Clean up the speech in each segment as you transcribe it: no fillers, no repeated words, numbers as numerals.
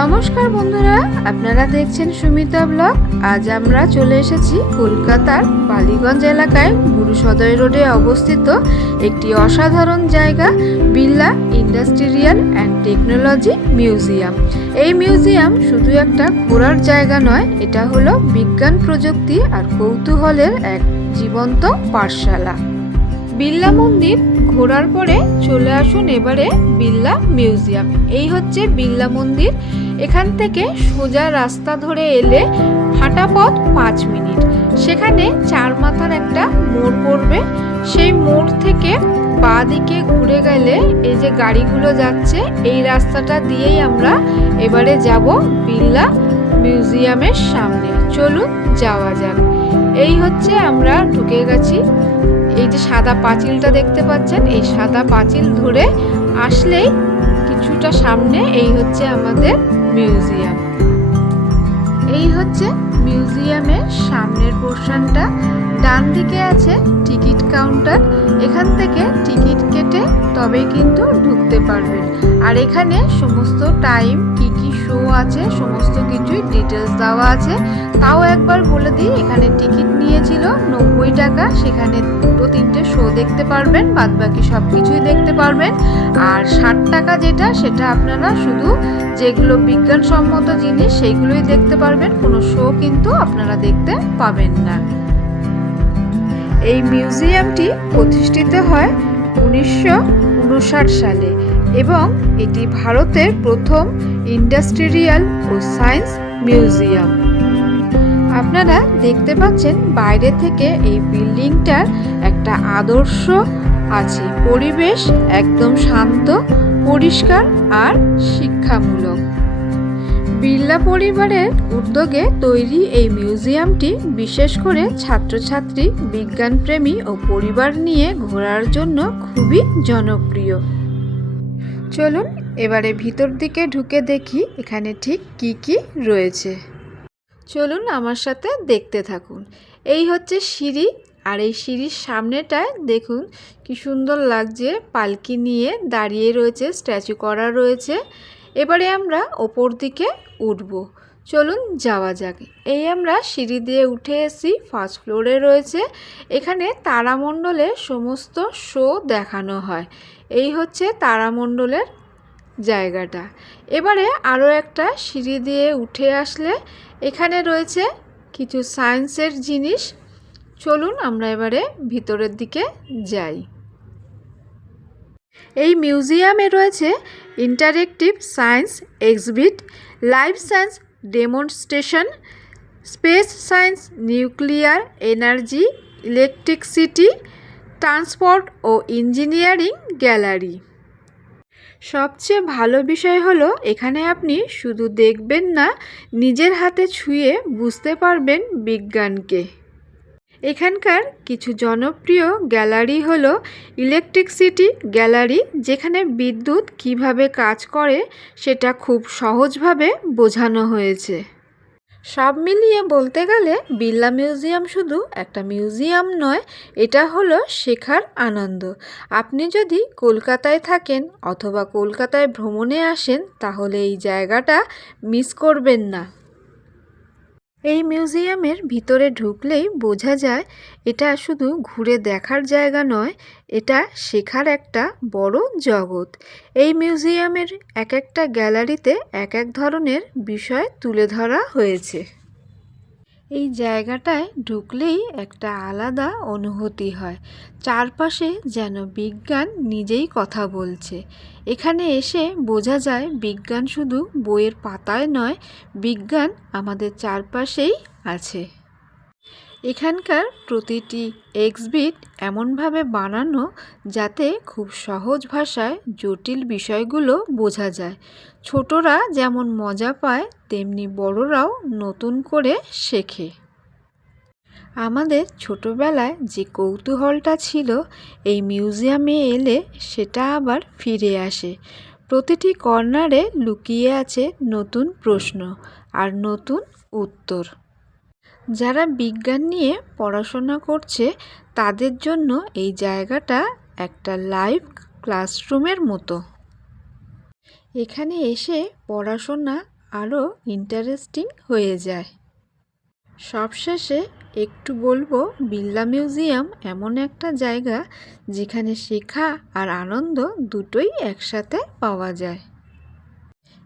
নমস্কার বন্ধুরা, আপনারা দেখছেন সুমিতা ব্লগ। আজ আমরা চলে এসেছি কলকাতার বালিগঞ্জ এলাকায় গুরু সদয় রোডে অবস্থিত একটি অসাধারণ জায়গা, Birla industrial and technology museum. এই মিউজিয়াম শুধু একটা ঘোরার জায়গা নয়, এটা হলো বিজ্ঞান, প্রযুক্তি আর কৌতূহলের এক জীবন্ত পাঠশালা। বিড়লা মন্দির ঘোরার পরে চলে আসুন এবারে বিড়লা মিউজিয়াম। এই হচ্ছে বিড়লা মন্দির। এখান থেকে সোজা রাস্তা ধরে এলে হাঁটা পথ 5 মিনিট। সেখানে 4 মাথার একটা মোড় পড়বে। সেই মোড় থেকে বাঁ দিকে ঘুরে গেলে এই যে গাড়িগুলো যাচ্ছে, এই রাস্তাটা দিয়েই আমরা এবারে যাব বিড়লা মিউজিয়ামের সামনে। চলুন যাওয়া যাক। এই হচ্ছে আমরা ঢুকে গেছি। এই যে সাদা পাঁচিলটা দেখতে পাচ্ছেন, এই সাদা পাঁচিল ধরে আসলেই কিছুটা সামনে এই হচ্ছে আমাদের মিউজিয়াম। এই হচ্ছে মিউজিয়ামের সামনের পোর্শনটা। ডান দিকে আছে টিকিট কাউন্টার। এখান থেকে টিকিট কেটে তবেই কিন্তু ঢুকতে পারবেন। আর এখানে সমস্ত টাইম কি কি শো আছে সমস্ত কিছুই ডিটেলস দেওয়া আছে। তাও একবার বলে দিই, এখানে টিকিট নিয়েছিল 90 টাকা। সেখানে 2-3টে শো দেখতে পারবেন, বাদবাকি সব কিছুই দেখতে পারবেন। আর 60 টাকা যেটা, সেটা আপনারা শুধু যেগুলো বিজ্ঞানসম্মত জিনিস সেইগুলোই দেখতে পারবেন, কোনো শো কিন্তু আপনারা দেখতে পাবেন না। এই মিউজিয়ামটি প্রতিষ্ঠিত হয় 1959 সালে এবং এটি ভারতের প্রথম ইন্ডাস্ট্রিয়াল ও সায়েন্স মিউজিয়াম। আপনারা দেখতে পাচ্ছেন বাইরে থেকে এই বিল্ডিংটার একটা আদর্শ আছে। পরিবেশ একদম শান্ত, পরিষ্কার আর শিক্ষামূলক। বিড়লা পরিবারের উদ্যোগে তৈরি এই মিউজিয়ামটি বিশেষ করে ছাত্রছাত্রী, বিজ্ঞানপ্রেমী ও পরিবার নিয়ে ঘোরার জন্য খুবই জনপ্রিয়। চলুন এবারে ভিতর দিকে ঢুকে দেখি এখানে ঠিক কি কি রয়েছে। চলুন আমার সাথে দেখতে থাকুন। এই হচ্ছে সিঁড়ি, আর এই সিঁড়ির সামনেটায় দেখুন কি সুন্দর লাগছে। পালকি নিয়ে দাঁড়িয়ে রয়েছে, স্ট্যাচু করা রয়েছে। এবারে আমরা ওপর দিকে উঠব। চলুন যাওয়া যাক। এই আমরা সিঁড়ি দিয়ে উঠে এসেছি, ফার্স্ট ফ্লোরে রয়েছে। এখানে তারামণ্ডলের সমস্ত শো দেখানো হয়। এই হচ্ছে তারামণ্ডলের জায়গাটা। এবারে আরও একটা সিঁড়ি দিয়ে উঠে আসলে এখানে রয়েছে কিছু সায়েন্সের জিনিস। চলুন আমরা এবারে ভিতরের দিকে যাই। এই মিউজিয়ামে রয়েছে interactive science exhibit, live science demonstration, space science, nuclear energy, electricity, transport ও ইঞ্জিনিয়ারিং গ্যালারি। সবচেয়ে ভালো বিষয় হলো এখানে আপনি শুধু দেখবেন না, নিজের হাতে ছুঁয়ে বুঝতে পারবেন বিজ্ঞানকে। এখানকার কিছু জনপ্রিয় গ্যালারি হলো ইলেকট্রিসিটি গ্যালারি, যেখানে বিদ্যুৎ কিভাবে কাজ করে সেটা খুব সহজভাবে বোঝানো হয়েছে। সব মিলিয়ে বলতে গেলে বিড়লা মিউজিয়াম শুধু একটা মিউজিয়াম নয়, এটা হলো শেখার আনন্দ। আপনি যদি কলকাতায় থাকেন অথবা কলকাতায় ভ্রমণে আসেন তাহলে এই জায়গাটা মিস করবেন না। এই মিউজিয়ামের ভিতরে ঢুকলেই বোঝা যায় এটা শুধু ঘুরে দেখার জায়গা নয়, এটা শেখার একটা বড় জগৎ। এই মিউজিয়ামের এক একটা গ্যালারিতে এক এক ধরনের বিষয় তুলে ধরা হয়েছে। এই জায়গাটায় ঢুকলেই একটা আলাদা অনুভূতি হয়। চারপাশে যেন বিজ্ঞান নিজেই কথা বলছে। এখানে এসে বোঝা যায় বিজ্ঞান শুধু বইয়ের পাতায় নয়, বিজ্ঞান আমাদের চারপাশেই আছে। এখানকার প্রতিটি এক্সিবিট এমনভাবে বানানো যাতে খুব সহজ ভাষায় জটিল বিষয়গুলো বোঝা যায়। ছোটরা যেমন মজা পায়, তেমনি বড়রাও নতুন করে শেখে। আমাদের ছোটবেলায় যে কৌতূহলটা ছিল, এই মিউজিয়ামে এলে সেটা আবার ফিরে আসে। প্রতিটি কর্নারে লুকিয়ে আছে নতুন প্রশ্ন আর নতুন উত্তর। যারা বিজ্ঞান নিয়ে পড়াশোনা করছে তাদের জন্য এই জায়গাটা একটা লাইভ ক্লাসরুমের মতো। এখানে এসে পড়াশোনা আরও ইন্টারেস্টিং হয়ে যায়। সবশেষে একটু বলবো, বিড়লা মিউজিয়াম এমন একটা জায়গা যেখানে শেখা আর আনন্দ দুটোই একসাথে পাওয়া যায়।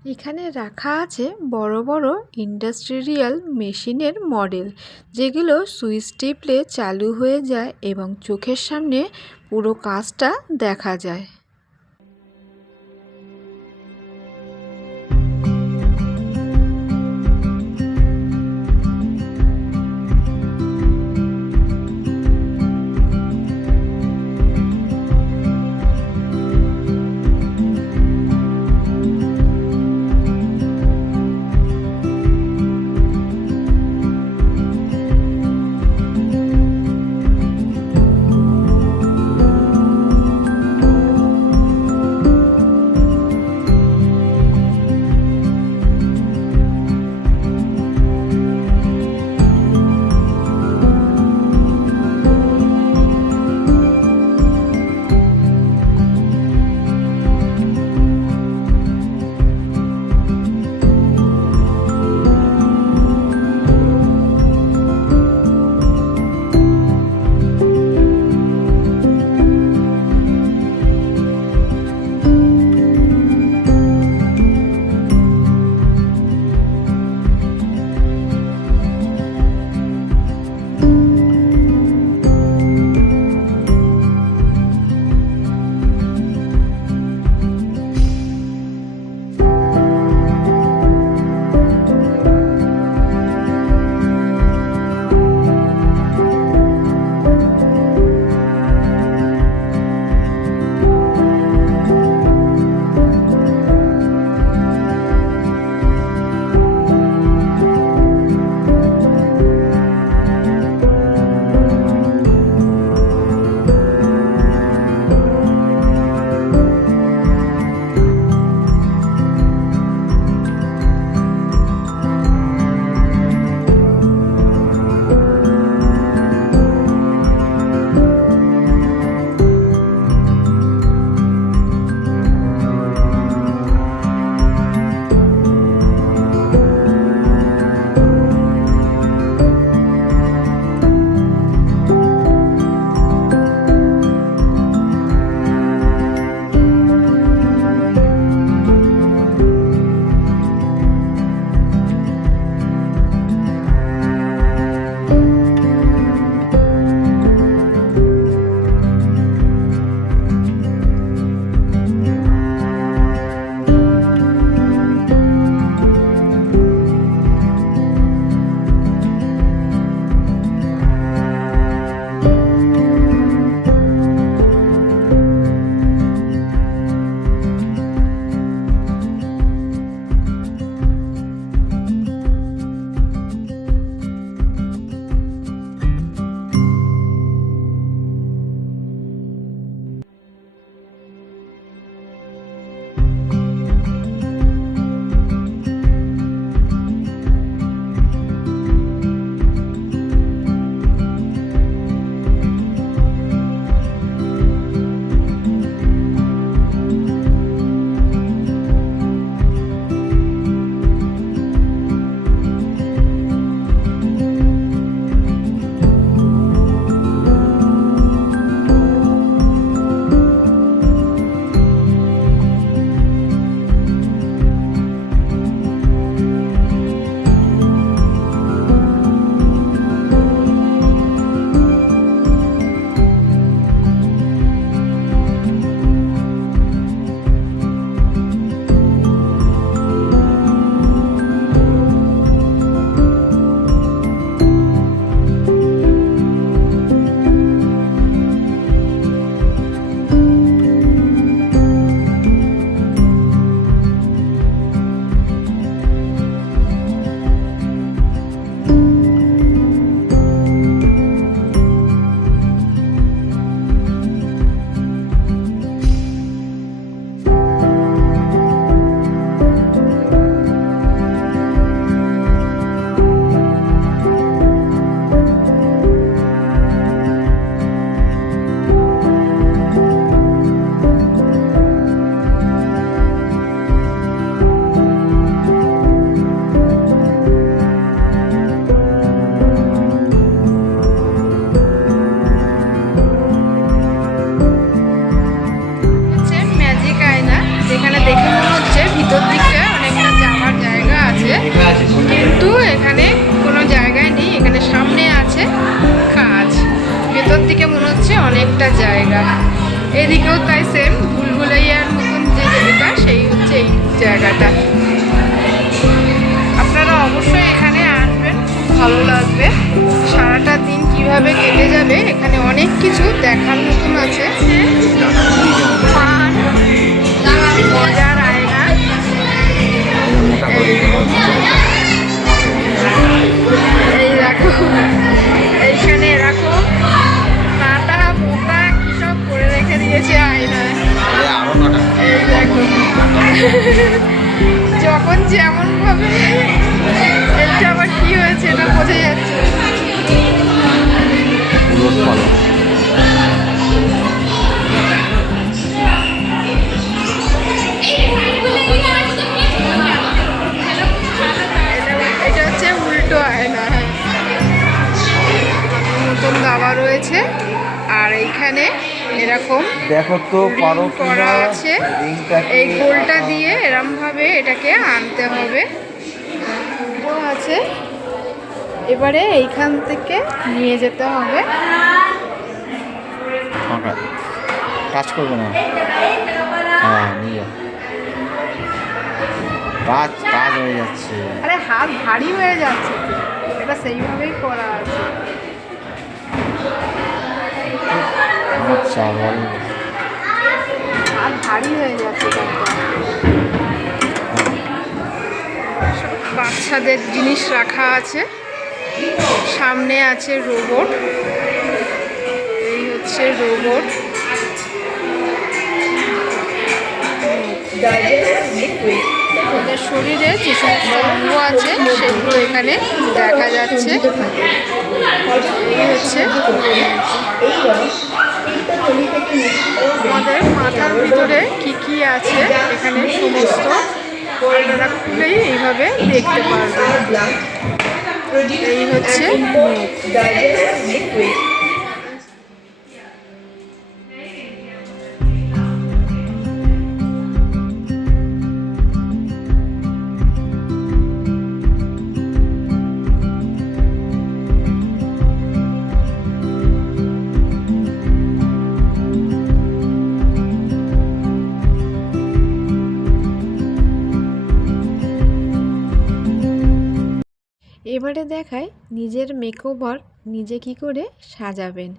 এখানে রাখা আছে বড় বড় ইন্ডাস্ট্রিয়াল মেশিনের মডেল, যেগুলো সুইচ টিপলে চালু হয়ে যায় এবং চোখের সামনে পুরো কাজটা দেখা যায়। এদিকেও তাই সেম, ভুলভুলাইয়ার মতন যে জায়গাটা সেই হচ্ছে এই জায়গাটা। আপনারা অবশ্যই এখানে আসবেন, খুব ভালো লাগবে। সারাটা দিন কিভাবে কেটে যাবে, এখানে অনেক কিছু দেখার মতন আছে। ফান, মজার আয়না, এই দেখো এইখানে এরকম নাটা মোটা কি সব করে রেখে দিয়েছে আয়নায়। এই দেখো যখন যেমন ভাবে, এটা আবার কি হয়েছে এটা বোঝা যাচ্ছে। এটা হচ্ছে উল্টো আয়না, নতুন দাবা রয়েছে। আর এইখানে এরকম দেখো তো পারো করা আছে, এই গোলটা দিয়ে এরম ভাবে এটাকে আনতে হবে আছে। এবারে এইখান থেকে নিয়ে যেতে হবে। কাজ করবে না, হ্যাঁ নিয়ে কাজ কাজ হয়ে যাচ্ছে। আরে হাত ভারী হয়ে যাচ্ছে তো, এটা সেইভাবেই করা আছে। আচ্ছা হাত ভারী হয়ে যাচ্ছে। বাচ্চাদের জিনিস রাখা আছে, সামনে আছে রোবট, এই হচ্ছে রোবট। ওদের শরীরে যে সমস্ত অঙ্গ আছে সেগুলো এখানে দেখা যাচ্ছে। এই হচ্ছে আমাদের মাথার ভিতরে কি কি আছে এখানে সমস্ত আপনারা খুলেই এইভাবে দেখতে পারবেন। এই হচ্ছে এবারে দেখায় নিজের মেকওভার নিজে কি করে সাজাবেন।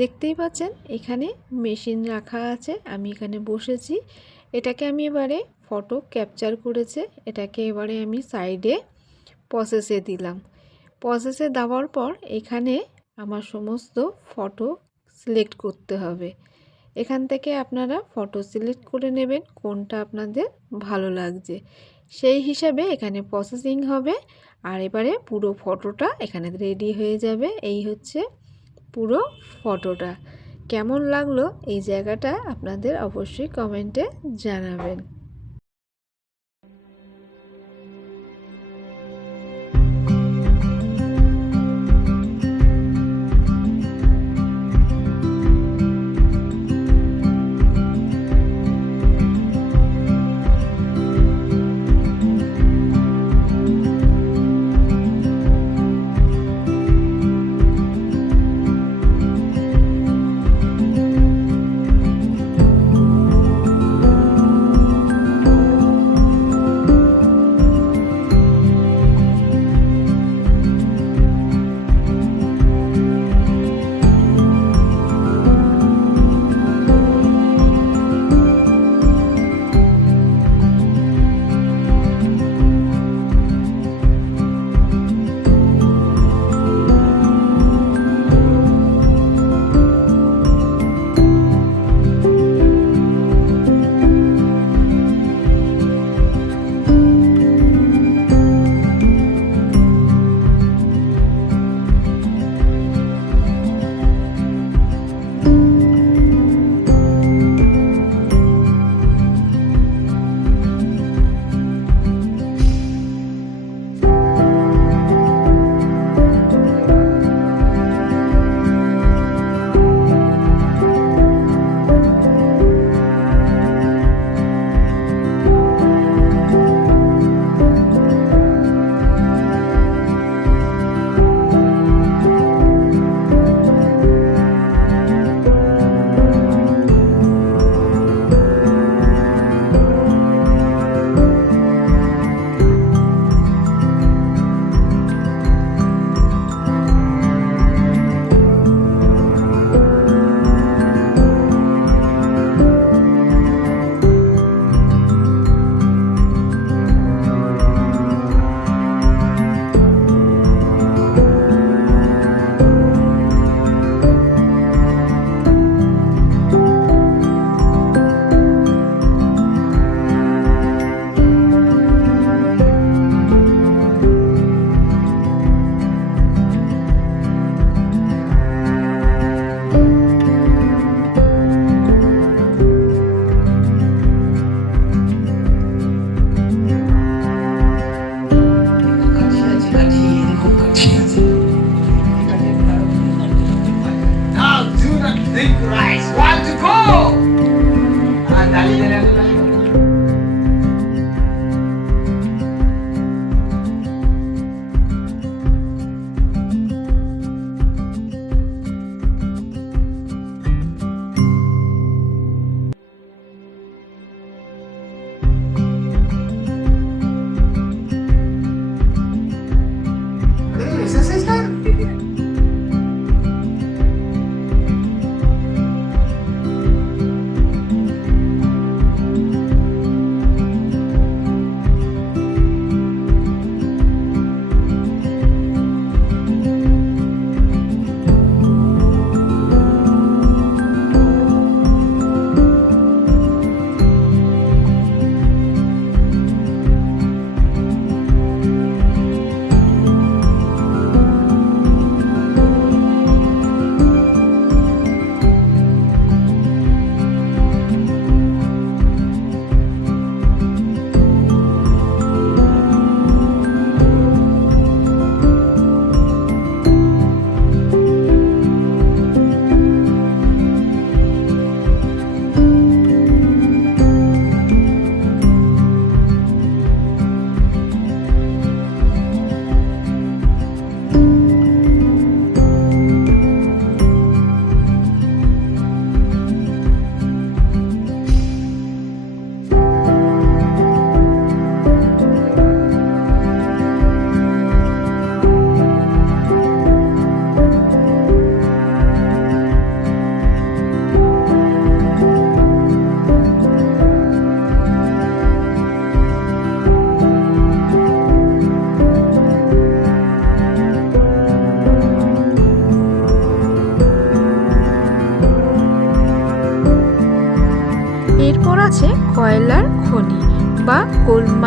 দেখতেই পাচ্ছেন এখানে মেশিন রাখা আছে, আমি এখানে বসেছি। এটাকে আমি এবারে ফটো ক্যাপচার করেছে, এটাকে এবারে আমি সাইডে প্রসেসে দিলাম। প্রসেসে দেওয়ার পর এখানে আমার সমস্ত ফটো সিলেক্ট করতে হবে। এখান থেকে আপনারা ফটো সিলেক্ট করে নেবেন কোনটা আপনাদের ভালো লাগছে, সেই হিসাবে এখানে প্রসেসিং হবে। আর এবারে পুরো ফটোটা এখানে রেডি হয়ে যাবে। এই হচ্ছে পুরো ফটোটা। কেমন লাগলো এই জায়গাটা আপনাদের অবশ্যই কমেন্টে জানাবেন।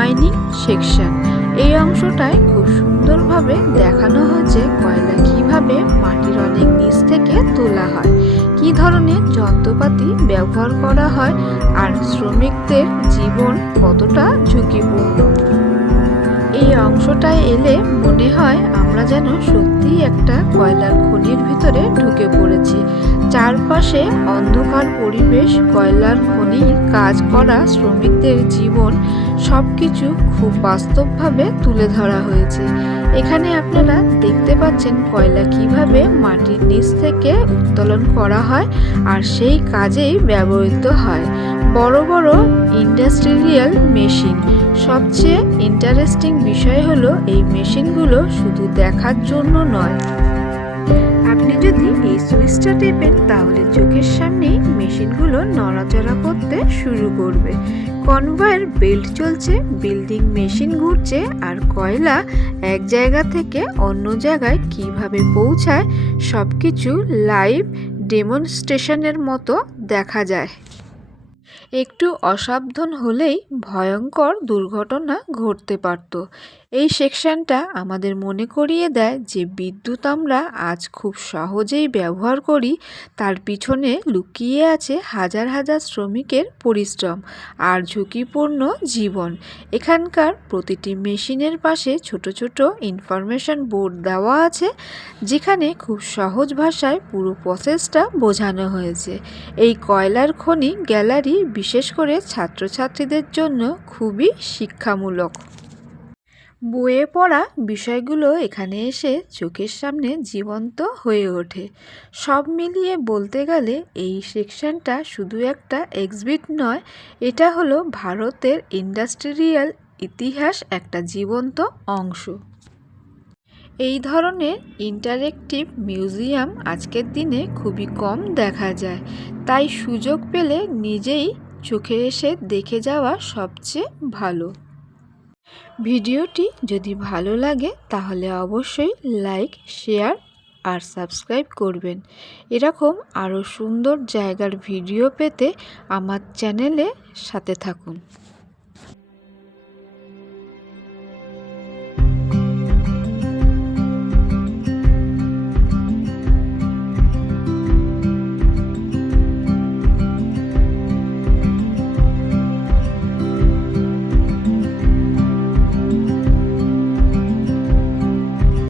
Mining section. এই অংশটায় খুব সুন্দরভাবে দেখানো হয়েছে কয়লা কিভাবে মাটির অনেক নিচ থেকে তোলা হয়, কী ধরনের যন্ত্রপাতি ব্যবহার করা হয়, আর শ্রমিকদের জীবন কতটা ঝুঁকিপূর্ণ। এই অংশটায় এলে মনে হয় আমরা যেন সত্যিই একটা কয়লার খনির ভিতরে ঢুকে পড়েছি। চারপাশে অন্ধকার পরিবেশ, কয়লার খনি, কাজ করা শ্রমিকদের জীবন, সবকিছু খুব বাস্তবভাবে তুলে ধরা হয়েছে। এখানে আপনারা দেখতে পাচ্ছেন কয়লা কিভাবে মাটির নিচ থেকে উত্তোলন করা হয় আর সেই কাজেই ব্যবহৃত হয় বড় বড় ইন্ডাস্ট্রিয়াল মেশিন। সবচেয়ে ইন্টারেস্টিং বিষয় হলো এই মেশিনগুলো শুধু দেখার জন্য নয়। আপনি যদি এই সুইচটা টেপেন তাহলে চোখের সামনেই মেশিনগুলো নড়াচড়া করতে শুরু করবে। কনভেয়ার বেল্ট চলছে, বিল্ডিং মেশিন ঘুরছে, আর কয়লা এক জায়গা থেকে অন্য জায়গায় কিভাবে পৌঁছায় সবকিছু লাইভ ডেমনস্ট্রেশনের মতো দেখা যায়। একটু অসাবধান হলেই ভয়ঙ্কর দুর্ঘটনা ঘটতে পারত। এই সেকশনটা আমাদের মনে করিয়ে দেয় যে বিদ্যুৎ আমরা আজ খুব সহজেই ব্যবহার করি, তার পিছনে লুকিয়ে আছে হাজার হাজার শ্রমিকের পরিশ্রম আর ঝুঁকিপূর্ণ জীবন। এখানকার প্রতিটি মেশিনের পাশে ছোট ছোট ইনফরমেশন বোর্ড দেওয়া আছে, যেখানে খুব সহজ ভাষায় পুরো প্রসেসটা বোঝানো হয়েছে। এই কয়লার খনি গ্যালারি বিশেষ করে ছাত্রছাত্রীদের জন্য খুবই শিক্ষামূলক। বইয়ে পড়া বিষয়গুলো এখানে এসে চোখের সামনে জীবন্ত হয়ে ওঠে। সব মিলিয়ে বলতে গেলে এই সেকশনটা শুধু একটা এক্সিবিট নয়, এটা হলো ভারতের ইন্ডাস্ট্রিয়াল ইতিহাস একটা জীবন্ত অংশ। এই ধরনের ইন্টারেক্টিভ মিউজিয়াম আজকের দিনে খুবই কম দেখা যায়, তাই সুযোগ পেলে নিজেই চোখে এসে দেখে যাওয়া সবচেয়ে ভালো। ভিডিওটি যদি ভালো লাগে তাহলে অবশ্যই লাইক, শেয়ার আর সাবস্ক্রাইব করবেন। এরকম আরও সুন্দর জায়গার ভিডিও পেতে আমার চ্যানেলে সাথে থাকুন।